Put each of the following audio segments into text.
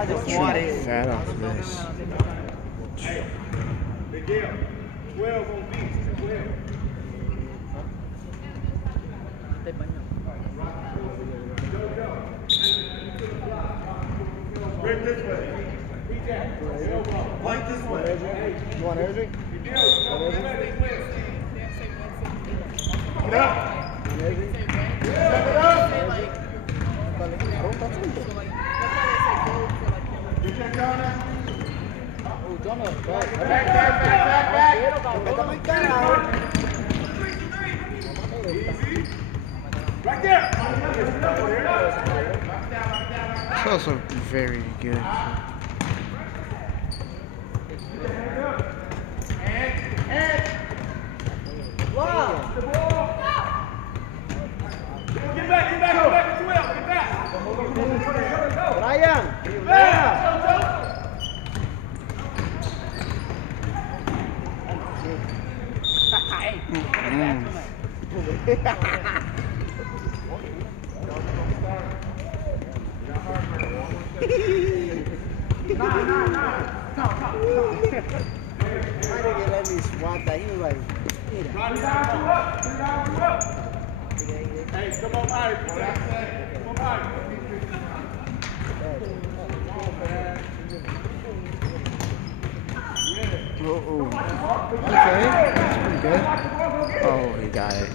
Fat off this. Miguel, 12 on beat. 12. Bring this way. Like this way. You want energy? Get up. Energy? Step it up. You check down there? Back. Easy. Right there. It's also very good. Get back to 12. Get back. Brian! I didn't let me swat that. He was like, Hey, come on, Mike. Come on, Mike. Okay, that's pretty good. Oh, he got it.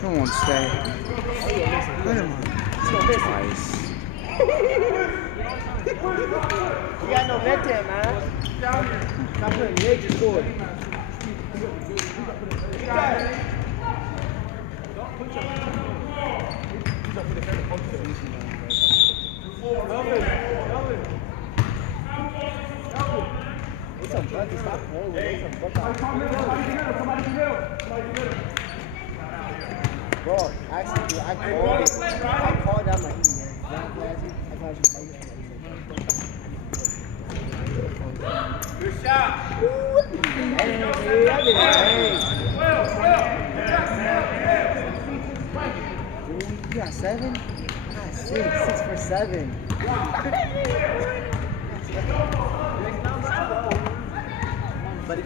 Come on, stay. Twice. you got no net there, man. Stop putting major score. It's some bucky. Stop playing with it. It's some bucky. Bro, actually, I called out my email. Good shot. Hey. You got 7? I got 6. 6 for 7. Buddy.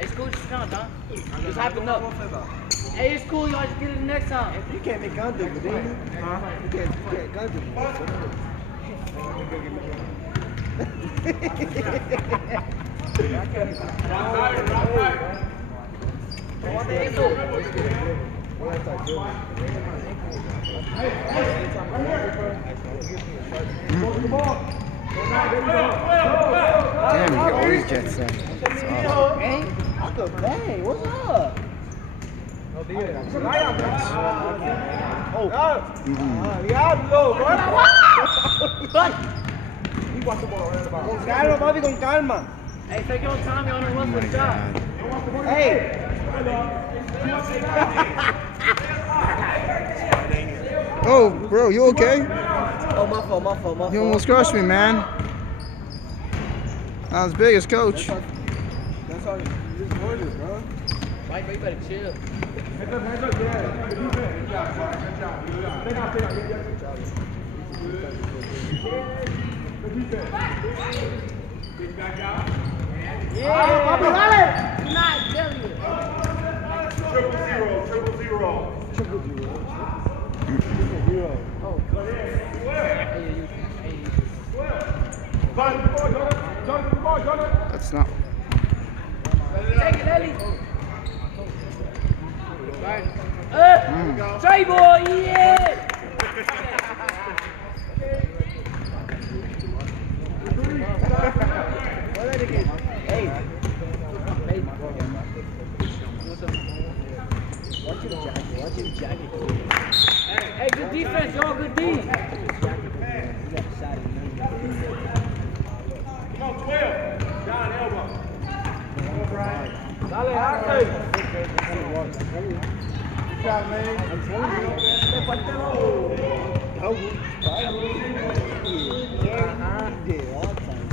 It's cool, just count, huh? Just hype it up. Hey, it's cool, y'all just get it the next time. You can't make contact with him. Huh? You can't contact with him. Damn, he always gets that. That's awesome. Hey, Uncle Bang, what's up? Diablo, con calma, papi, con calma. Hey, take your time, you only one for the shot. Hey. Oh, bro, you okay? Oh, my fault. You almost crushed me, man. Not as big as coach. That's all you just ordered, bro. Mike, you better chill. Yeah, papi, dale. Not telling you. Triple zero. Oh, That's not. take it, Ellie. Trey boy, yeah. Hey. Watch him jacket. Hey, good defense, y'all, good D. Come on, 12. Down elbow. Dale, Hartley. Good job, man. I'm telling you. Yeah, all times.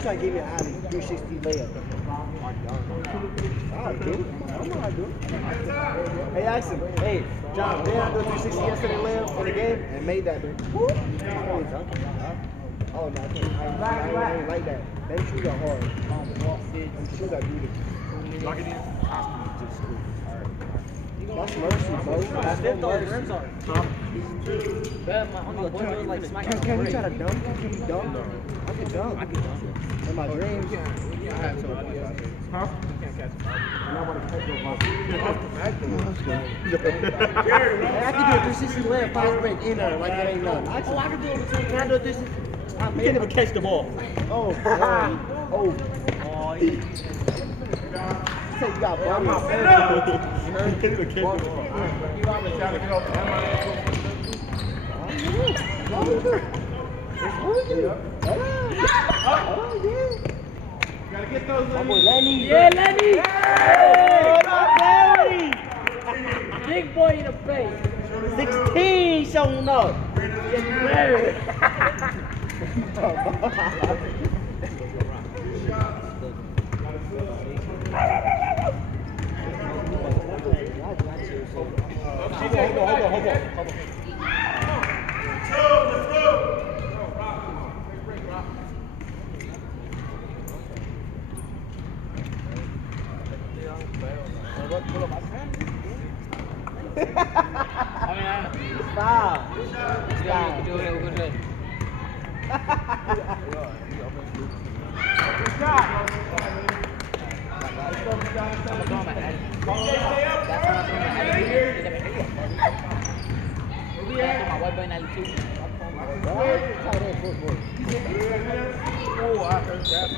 Try to give me an alley, 360 layup. I do. I know I do. Hey, ask him. Hey, John, did I do 360 yesterday layup in the game and made that dude? Oh, no, I can't. I ain't like that. Them shoes are hard. Them shoes are beautiful. Lock it in. That's mercy, bro. That's no mercy. Can we try to dunk? Can we dunk? I can dunk. In my dreams. I have so much. Huh? You can't catch it. And I want to catch Hey, I can do a 360 layup, fast break in there like it ain't nothing. I can do it. Can I do a 360? You can't even catch the ball. Oh, he said you got bum. You can't even catch the ball. Gotta get those. My boy Lenny. Yeah, Lenny! Hey, Lenny. Big boy in the face. 16 showing up. Hold on. Stop. Oh, I heard that.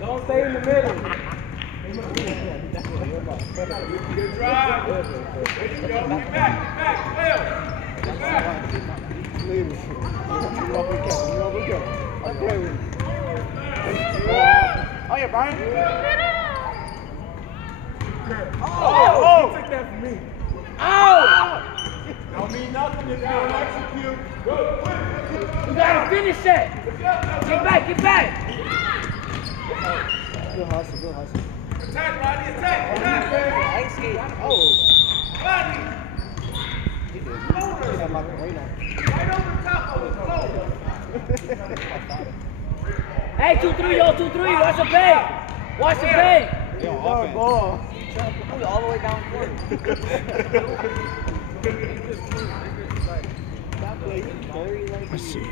Don't stay in the middle. Good drive. There you go. Get back, Will. Get back. Leave it. We go. I play with you. Oh, yeah, Brian. Oh! He took that from me. Oh! Don't mean nothing if you don't execute. You gotta finish that! Get back! Good hustle. Attack, Rodney, attack! I ain't scared. Oh. Rodney! He did. I'm like right now. Right over the top of the floor. Hey, 2-3, yo, 2-3, watch the bank! Watch the bank! Ball. All the way down court. Let's see.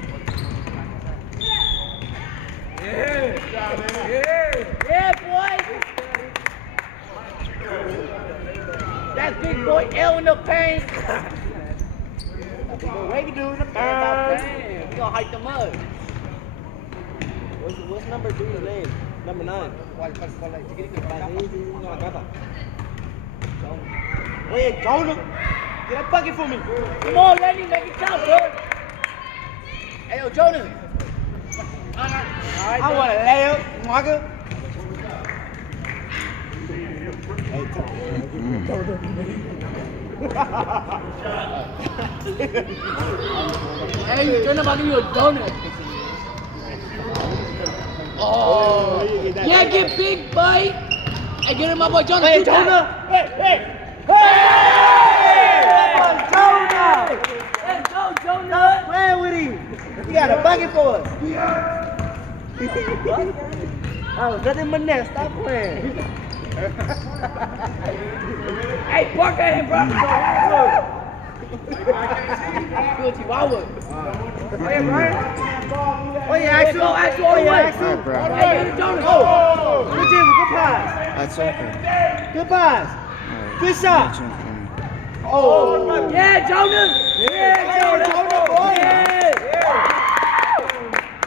Yeah, boy! That big boy L in the paint! Way to do in the Damn, we gonna hype them up. What's number 3's name? Number 9. Wait, Jonah! Get that bucket for me! Come on, Lenny, make it count, bro! Hey, yo, Jonas! Alright, I want a layup, Marga. Hey, you're about to give you a donut. Oh, yeah, get big, boy. Hey, get him, my boy Jonah. Hey, Jonah! Hey! Jonah! Let's go, Jonah. Playing with him. He got a bucket for us. I was nothing but net. Stop playing. Hey, bark at him, bro. Good, Chihuahua. Hey, Brian. Oh, yeah, Let's go, Axel, all the way. Alright, bro. Hey, get it, Jonah. Oh, good dribble, good pass. That's okay. Good pass. Alright. Good shot. Jump in. Oh, Yeah, Jonah. Yeah, Jonah. boy. Yeah.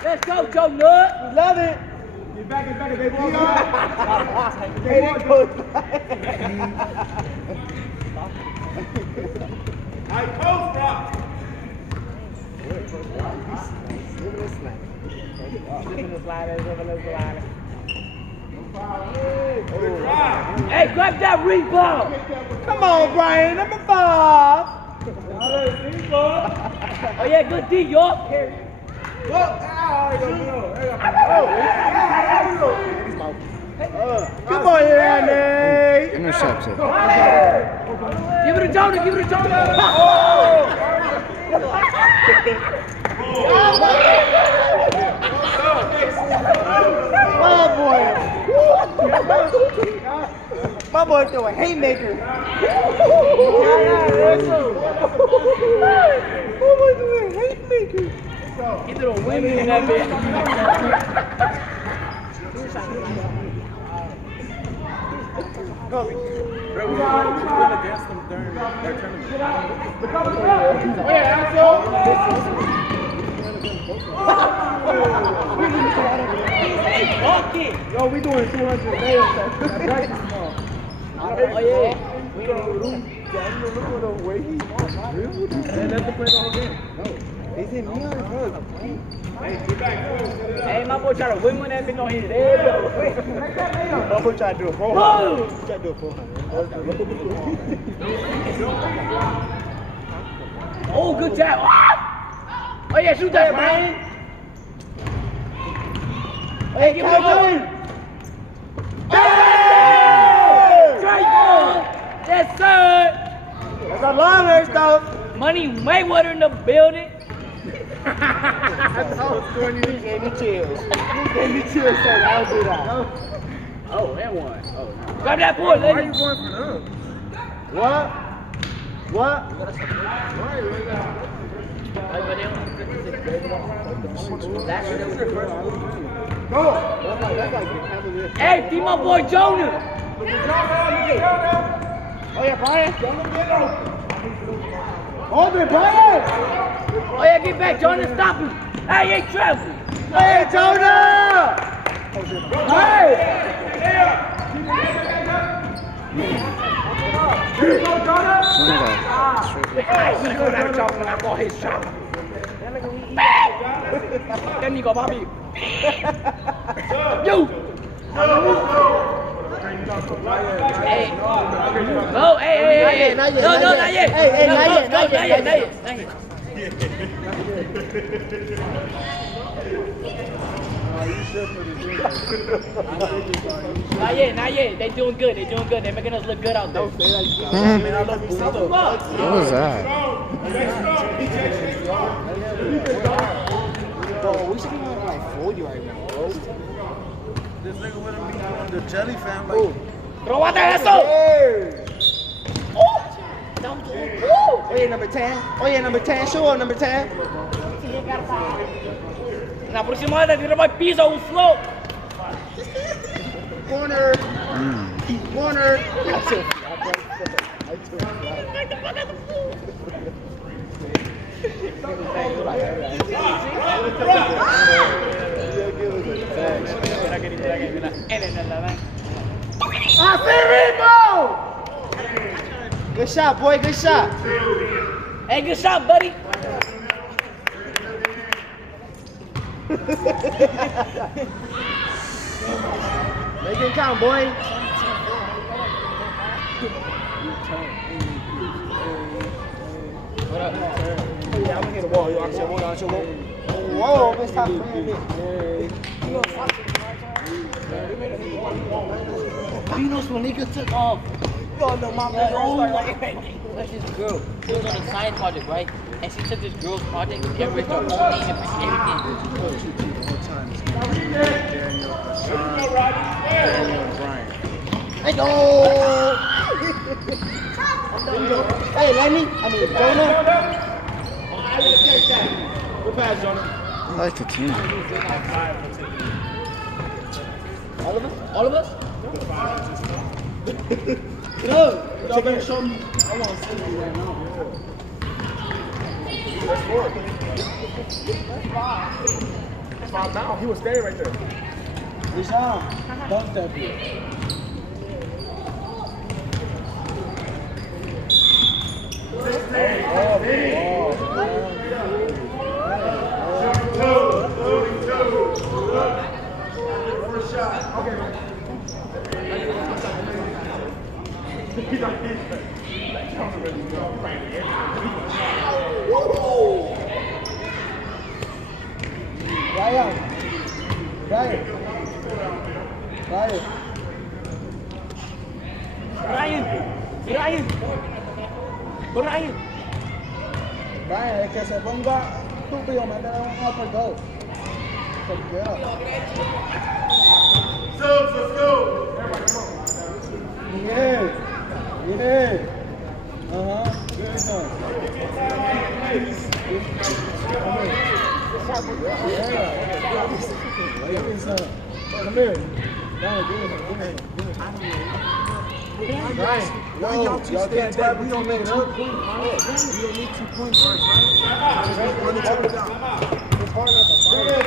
Let's go, Jonah. We love it. Get back, they ball. Hey, they go. Hey, post rock. Good drive. Hey, grab that rebound. Come on, Brian, number 5. Oh yeah, good D, y'all. Come on here, Andy. Intercepted. Give it to Jonah, give it to Jonah. Oh, boy. My boy throwing haymaker. My boy doing haymaker. He threw a windmill in that bitch. Yo, we doing 200 days. Oh yeah. He's in me on his hook. Hey, my boy try to windmill that bitch on his head. My boy trying to do a 400. Try to do a 400. Oh, good job. Oh yeah, shoot that, Brian. Hey, give it to Jordan. Strike one. Yes, sir. That's a long range stuff. Money Mayweather in the building. That's how it's going. You gave me chills. You gave me chills, so I'll do that. Oh, and one. Oh, no. Grab that board, lady. Why are you going for them? What? What? Go! That's like the Cavaliers. Hey, see my boy Jonah. Oh yeah, Brian. Hold it, Brian! Oh yeah, get back, Jonah. Stop him. Hey, he ain't traveling. Hey, Jonah! Hey! That nigga Bobby. You. Hey. No, hey. No, not yet. Hey, not yet. Not yet. Not yet. They doing good. They're making us look good out there. What was that? Bro, we should be on like 40 right now, bro. This nigga with him on the jelly fam. Like, ¡Róbate eso! Oye, number 10. Oye, number 10. Show up, number 10. La próxima vez te tiramos al piso a un flow. Corner. Corner. Good shot, boy. Good shot. Hey, good shot, buddy. Make it count, boy. What up? Yeah, I'm gonna hit the wall. Yo, I said, hold on, whoa, let's stop playing it. You know, when niggas took off. Y'all know my man. That's this girl. She was on a science project, right? And she took this girl's project and wrote her own name and everything. Hey, go! Hey, Lenny. Jonah. Good pass, Jonah. I like the team. All of us? All of us? No. Y'all better show me. I want to see you right now. That's 4. That's 5 now. He was staying right there. Good job. Dunk that bitch. First shot. Okay. Ryan. Ryan. Ryan. Ryan, es que se ponga estúpido, métele un uppercut. Se queda. Subs, let's go. Bien. Bien. Ajá. Good son. Good son. Come here. Ryan, give me. Ryan, y'all can't tap. We don't make it up. We don't need 2 points first, right? It's hard not to find.